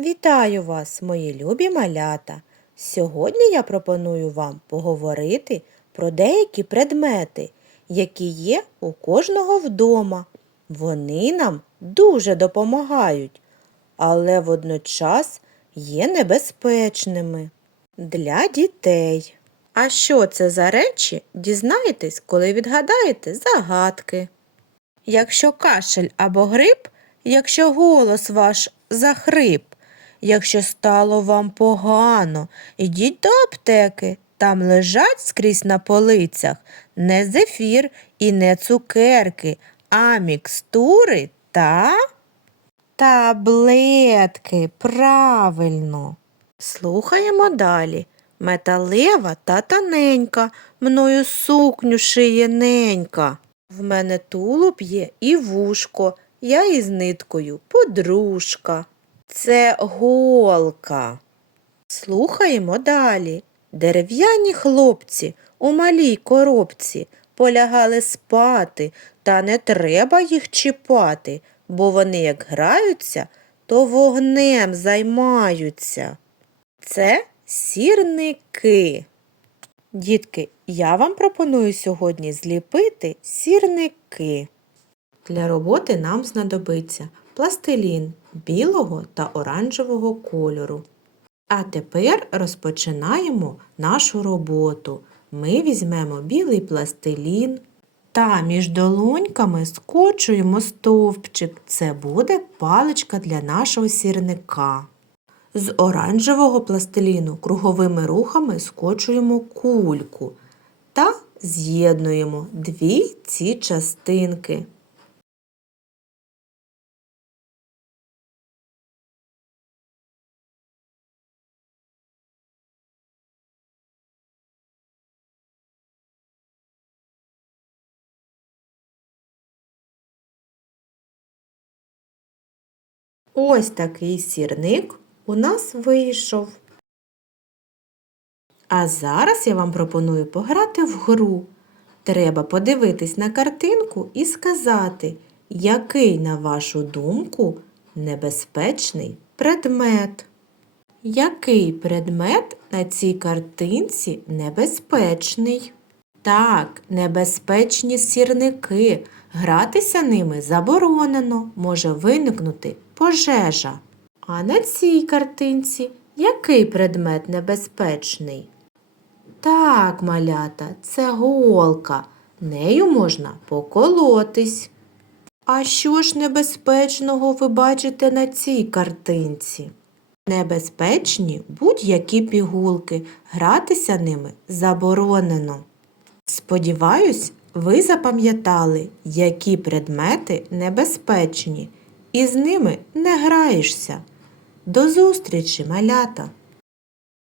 Вітаю вас, мої любі малята! Сьогодні я пропоную вам поговорити про деякі предмети, які є у кожного вдома. Вони нам дуже допомагають, але водночас є небезпечними для дітей. А що це за речі, дізнаєтесь, коли відгадаєте загадки. Якщо кашель або грип, якщо голос ваш захрип, якщо стало вам погано, ідіть до аптеки. Там лежать скрізь на полицях не зефір і не цукерки, а мікстури та таблетки. Правильно. Слухаємо далі. Металева та тоненька, мною сукню шиє ненька. В мене тулуб є і вушко, я із ниткою подружка. Це голка. Слухаємо далі. Дерев'яні хлопці у малій коробці полягали спати, та не треба їх чіпати, бо вони як граються, то вогнем займаються. Це сірники. Дітки, я вам пропоную сьогодні зліпити сірники. Для роботи нам знадобиться пластилін білого та оранжевого кольору. А тепер розпочинаємо нашу роботу. Ми візьмемо білий пластилін та між долоньками скочуємо стовпчик. Це буде паличка для нашого сірника. З оранжевого пластиліну круговими рухами скочуємо кульку та з'єднуємо дві ці частинки. Ось такий сірник у нас вийшов. А зараз я вам пропоную пограти в гру. Треба подивитись на картинку і сказати, який, на вашу думку, небезпечний предмет. Який предмет на цій картинці небезпечний? Так, небезпечні сірники. Гратися ними заборонено, може виникнути пожежа. А на цій картинці який предмет небезпечний? Так, малята, це голка. Нею можна поколотись. А що ж небезпечного ви бачите на цій картинці? Небезпечні будь-які пігулки, гратися ними заборонено. Сподіваюсь, ви запам'ятали, які предмети небезпечні, і з ними не граєшся. До зустрічі, малята!